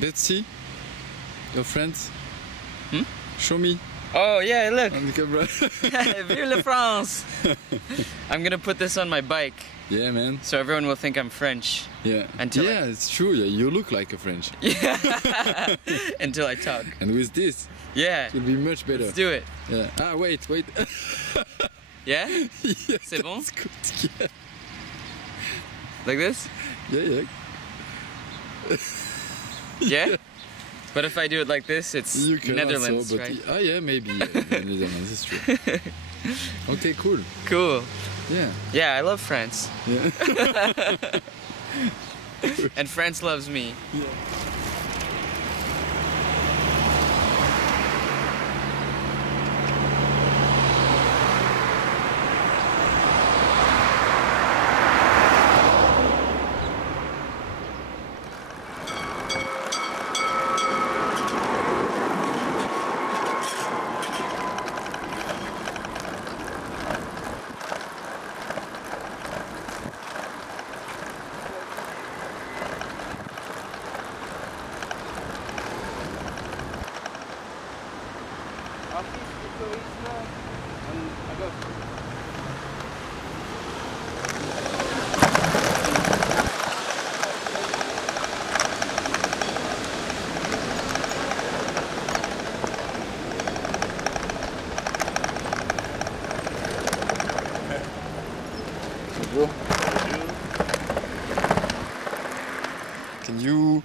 Let's see your friends. Hmm? Show me Oh yeah, look. on the camera. Vive la France! I'm gonna put this on my bike Yeah, man. so everyone will think I'm French. Yeah. Until yeah, it's true. Yeah, you look like a French. Until I talk. And with this, Yeah. it will be much better. Let's do it. Yeah. Ah, wait. Yeah? Yeah, C'est bon? that's good. Yeah. Like this? Yeah. Yeah? But if I do it like this, it's You can Netherlands, also, but right? oh yeah, maybe. Yeah, Netherlands is true. Okay, cool. Cool. Yeah. Yeah, I love France. Yeah. And France loves me. Yeah. Can you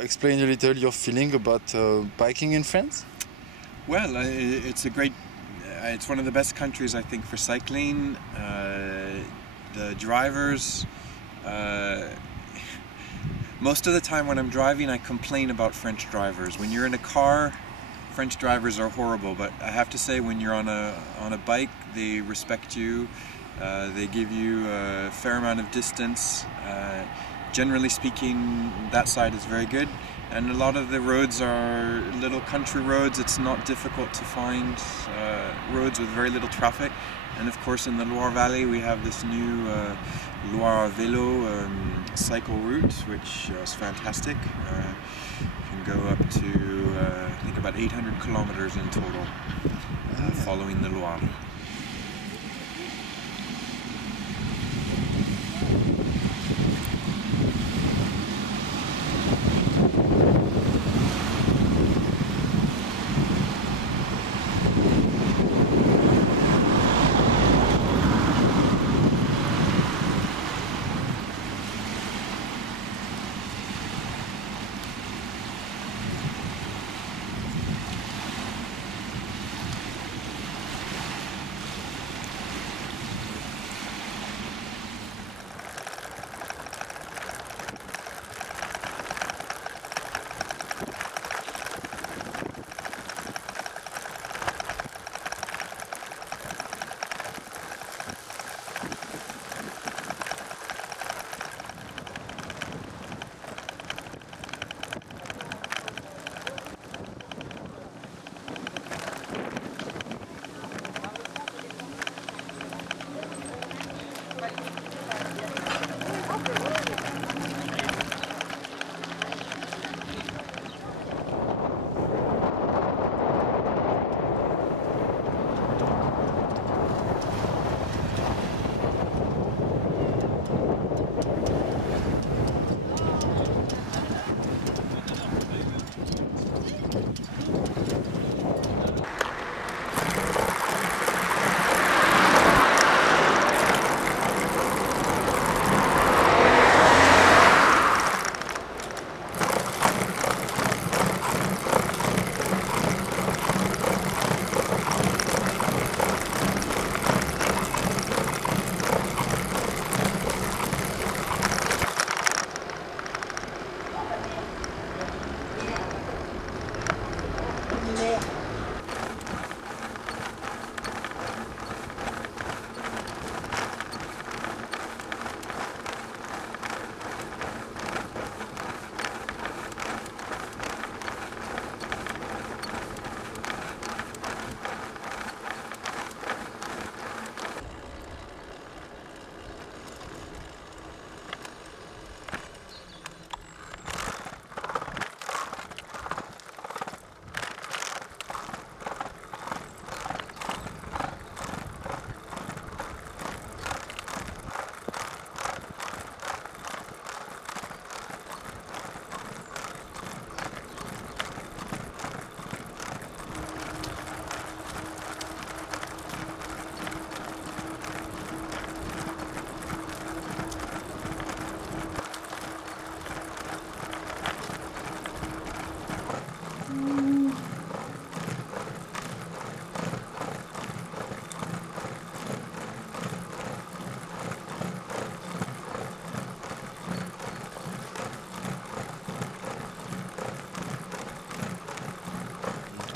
explain a little your feeling about biking in France? Well, it's a great, it's one of the best countries I think for cycling. The drivers, most of the time when I'm driving I complain about French drivers. When you're in a car, French drivers are horrible, but I have to say when you're on a bike, they respect you, they give you a fair amount of distance. Generally speaking, that side is very good, and a lot of the roads are little country roads. It's not difficult to find roads with very little traffic, and of course in the Loire Valley we have this new Loire Vélo cycle route, which is fantastic. You can go up to I think about 800 kilometers in total, following the Loire.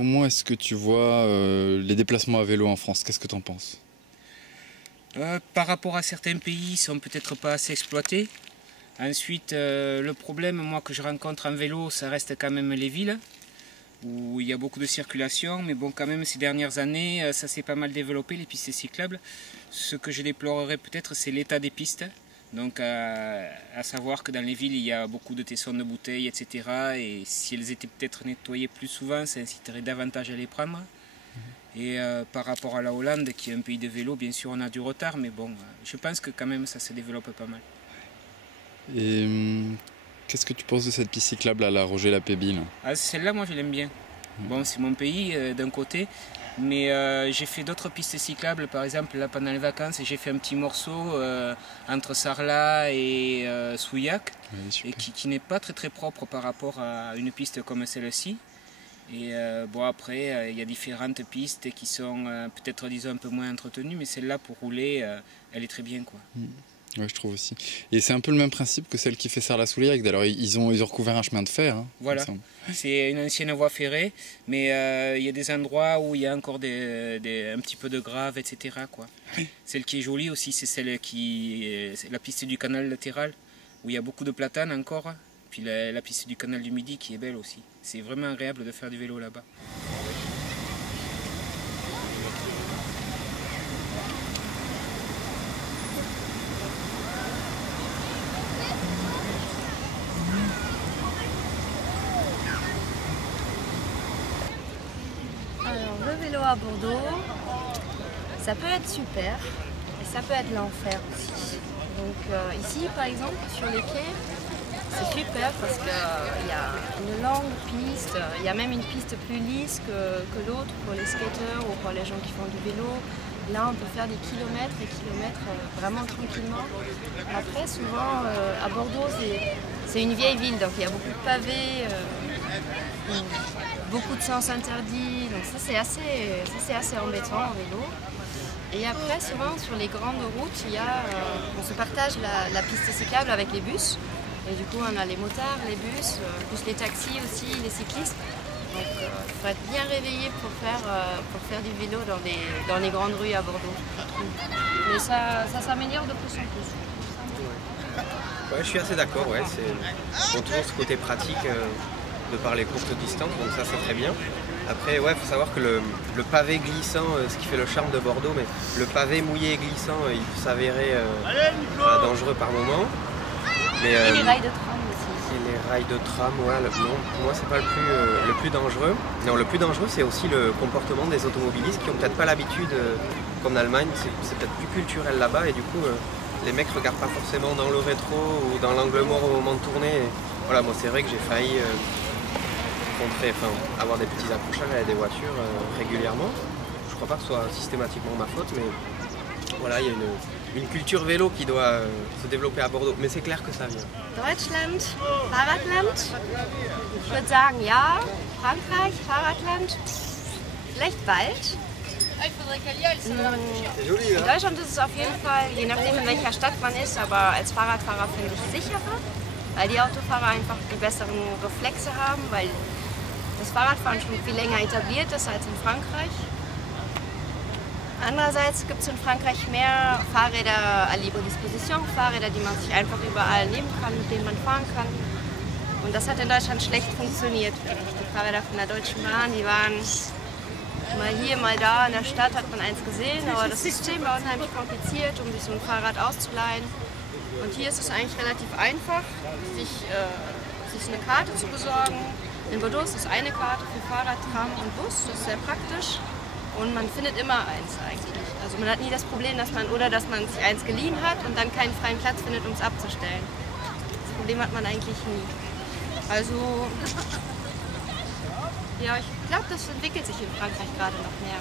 Comment est-ce que tu vois les déplacements à vélo en France? Qu'est-ce que tu en penses? Par rapport à certains pays, ils sont peut-être pas assez exploités. Ensuite, le problème moi que je rencontre en vélo, ça reste quand même les villes, où il y a beaucoup de circulation, mais bon, quand même ces dernières années, ça s'est pas mal développé, les pistes cyclables. Ce que je déplorerais peut-être, c'est l'état des pistes. Donc à savoir que dans les villes, il y a beaucoup de tessons de bouteilles, etc. Et si elles étaient peut-être nettoyées plus souvent, ça inciterait davantage à les prendre. Et par rapport à la Hollande, qui est un pays de vélo, bien sûr on a du retard, mais bon, je pense que quand même ça se développe pas mal. Et qu'est-ce que tu penses de cette piste cyclable à la Roger-la-Pébile? Ah, celle-là, moi je l'aime bien. Bon, c'est mon pays d'un côté, mais j'ai fait d'autres pistes cyclables, par exemple là pendant les vacances, j'ai fait un petit morceau entre Sarlat et Souillac, et qui n'est pas très propre par rapport à une piste comme celle-ci. Et bon, après, il y a différentes pistes qui sont peut-être, disons, un peu moins entretenues, mais celle-là, pour rouler, elle est très bien, quoi. Ouais, je trouve aussi. Et c'est un peu le même principe que celle qui fait Sarlat-Souillac. Alors, ils ont recouvert un chemin de fer. Hein, voilà, c'est une ancienne voie ferrée, mais il y a des endroits où il y a encore un petit peu de grave, etc., quoi. Celle qui est jolie aussi, c'est celle c'est la piste du canal latéral, où il y a beaucoup de platanes encore. Puis la piste du canal du Midi qui est belle aussi. C'est vraiment agréable de faire du vélo là-bas. Alors le vélo à Bordeaux, ça peut être super et ça peut être l'enfer aussi. Donc ici par exemple sur les quais, c'est super parce qu'il y a une longue piste, il y a même une piste plus lisse que l'autre pour les skateurs ou pour les gens qui font du vélo. Là on peut faire des kilomètres et kilomètres vraiment tranquillement. Après souvent à Bordeaux c'est une vieille ville, donc il y a beaucoup de pavés, beaucoup de sens interdits, donc ça c'est assez embêtant en vélo. Et après souvent sur les grandes routes, on se partage la piste cyclable avec les bus. Et du coup, on a les motards, les bus, plus les taxis aussi, les cyclistes. Donc, il faut être bien réveillé pour faire du vélo dans les grandes rues à Bordeaux, je trouve. Mais ça s'améliore de plus en plus. Ouais, je suis assez d'accord. Ouais. Bon, toujours ce côté pratique de par les courtes distances, donc ça c'est très bien. Après, ouais, faut savoir que le pavé glissant, ce qui fait le charme de Bordeaux, mais le pavé mouillé et glissant, il peut s'avérer dangereux par moment. Mais, et les rails de tram aussi. Et les rails de tram, ouais, non, pour moi c'est pas le plus dangereux. Non, le plus dangereux c'est aussi le comportement des automobilistes qui ont peut-être pas l'habitude, comme en Allemagne, c'est peut-être plus culturel là-bas et du coup les mecs regardent pas forcément dans le rétro ou dans l'angle mort au moment de tourner. Et voilà, moi c'est vrai que j'ai failli avoir des petits accrochages avec des voitures régulièrement. Je crois pas que ce soit systématiquement ma faute, mais voilà, il y a une culture vélo qui doit se développer à Bordeaux, mais c'est clair que ça vient. Deutschland, Fahrradland. Ich würde sagen ja. Frankreich, Fahrradland. Vielleicht bald. In Deutschland ist es auf jeden Fall, je nachdem in welcher Stadt man ist, aber als Fahrradfahrer finde ich sicherer, weil die Autofahrer einfach die besseren Reflexe haben, weil das Fahrradfahren schon viel länger etabliert ist als in Frankreich. Andererseits gibt es in Frankreich mehr Fahrräder à libre disposition, Fahrräder, die man sich einfach überall nehmen kann, mit denen man fahren kann. Und das hat in Deutschland schlecht funktioniert. Die Fahrräder von der Deutschen Bahn, die waren mal hier, mal da. In der Stadt hat man eins gesehen, aber das System war unheimlich kompliziert, um sich so ein Fahrrad auszuleihen. Und hier ist es eigentlich relativ einfach, sich eine Karte zu besorgen. In Bordeaux ist es eine Karte für Fahrrad, Tram und Bus, das ist sehr praktisch. Und man findet immer eins eigentlich. Also man hat nie das Problem, dass man sich eins geliehen hat und dann keinen freien Platz findet, um es abzustellen. Das Problem hat man eigentlich nie. Also, ja, ich glaube, das entwickelt sich in Frankreich gerade noch mehr.